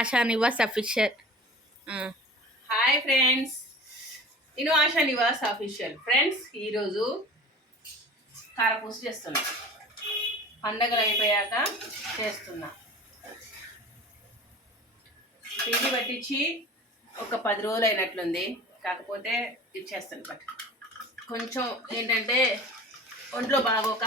ASHA Nivas official. Hi friends, నేను ASHA Nivas official. Friends, ఈరోజు కారపూస చేస్తున్నా. పండగలు అయిపోయాక చేస్తున్నా. పిండి పట్టించి ఒక 10 రోజులు అయినట్లుంది. కాకపోతే ఇచ్చేస్తాను. బట్ కొంచెం ఏంటంటే ఒంట్లో బాగోక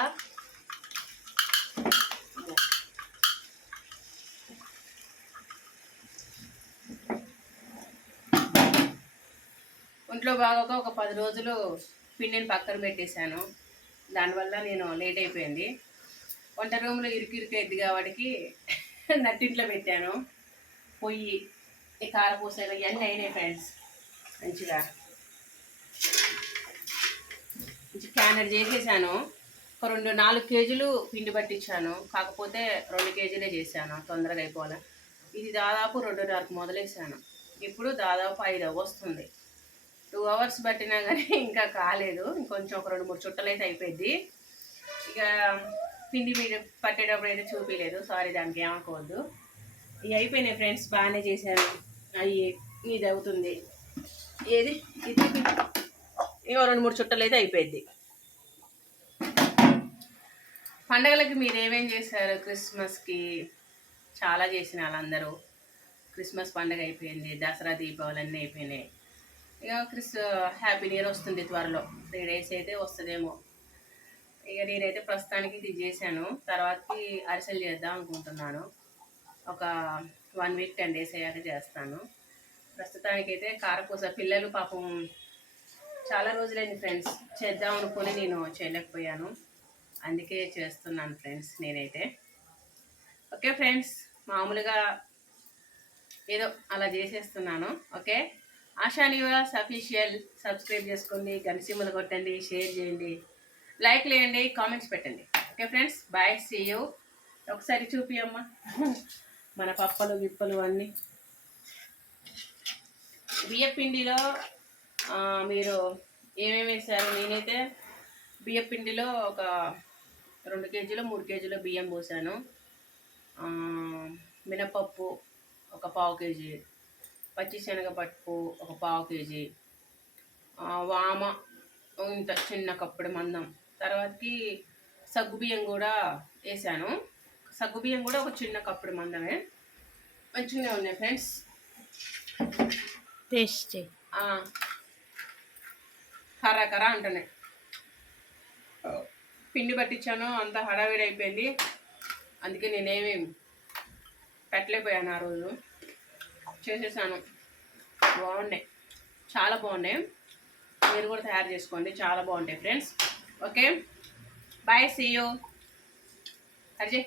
ఒక 10 రోజులు పిండిని పక్కన పెట్టేశాను. దానివల్ల నేను లేట్ అయిపోయింది. వంట రూమ్లో ఇరుకు కాబట్టి నట్టింట్లో పెట్టాను. పొయ్యి ఈ కారపూసలు ఇవన్నీ అయినాయి ఫ్రెండ్స్. మంచిగా క్యానర్ చేసేసాను. ఒక 4 కేజీలు పిండి పట్టించాను. కాకపోతే 2 కేజీలే చేశాను, తొందరగా అయిపోవాలి. ఇది దాదాపు 2:30కు మొదలేసాను. ఇప్పుడు దాదాపు 5 వస్తుంది. 2 అవర్స్ పట్టినా కానీ ఇంకా కాలేదు. ఇంకొంచెం ఒక 2-3 చుట్టలు అయితే అయిపోయింది. ఇక పిండి మీద పట్టేటప్పుడు అయితే చూపించలేదు, సారీ, దానికి ఏమనుకోవద్దు. ఇవి అయిపోయినాయి ఫ్రెండ్స్, బాగానే చేశాను. అవి ఇది అవుతుంది. ఏది ఇది ఇంకో 2-3 చుట్టలు అయితే అయిపోయింది. పండగలకి మీరు ఏమేం చేశారు? క్రిస్మస్కి చాలా చేసిన వాళ్ళందరూ. క్రిస్మస్ పండుగ అయిపోయింది, దసరా దీపావళి అన్నీ అయిపోయినాయి. ఇక హ్యాపీ న్యూ ఇయర్ వస్తుంది త్వరలో. 3 days అయితే వస్తుందేమో. ఇక నేనైతే ప్రస్తుతానికి ఇది చేశాను. తర్వాతకి అరిసెలు చేద్దాం అనుకుంటున్నాను. ఒక 1 week 10 days అయ్యాక చేస్తాను. ప్రస్తుతానికైతే కారపూస పిల్లలు పాపం చాలా రోజులైంది ఫ్రెండ్స్, చేద్దాం అనుకుని నేను చేయలేకపోయాను. అందుకే చేస్తున్నాను ఫ్రెండ్స్ నేనైతే. ఓకే ఫ్రెండ్స్, మామూలుగా ఏదో అలా చేసేస్తున్నాను. Okay, Asha Nivas official subscribe చేసుకోండి, గంటసింబలు కొట్టండి, షేర్ చేయండి, లైక్ చేయండి, కామెంట్స్ పెట్టండి. Okay friends, bye, see you. ఒకసారి చూపియమ్మా మన పప్పలు గిప్పలు అన్నీ. బియ్యపిండిలో మీరు ఏమేమి వేసారు? నేనైతే బియ్యపిండిలో ఒక 2 కేజీలు 3 కేజీలు బియ్యం పోసాను. మినపప్పు ఒక 1/4 కేజీ, పచ్చిశనగపప్పు ఒక 1/4 కేజీ, వామ ఇంత చిన్న కప్పుడు మందం. తర్వాతకి సగ్గుబియ్యం కూడా వేసాను. సగ్గుబియ్యం కూడా ఒక చిన్న కప్పుడు మందమే. మంచిగానే ఉన్నాయి ఫ్రెండ్స్, టేస్టీ. కర్ర అంటున్నాయి. పిండి పట్టించాను, అంత హడావిడి అయిపోయింది. అందుకే నేనేమి పెట్టలేకపోయాను. ఆ రోజు చేసేసాను. బాగున్నాయి, చాలా బాగున్నాయి. మీరు కూడా తయారు చేసుకోండి, చాలా బాగుంటాయి friends. Okay, bye, see you. Ajay.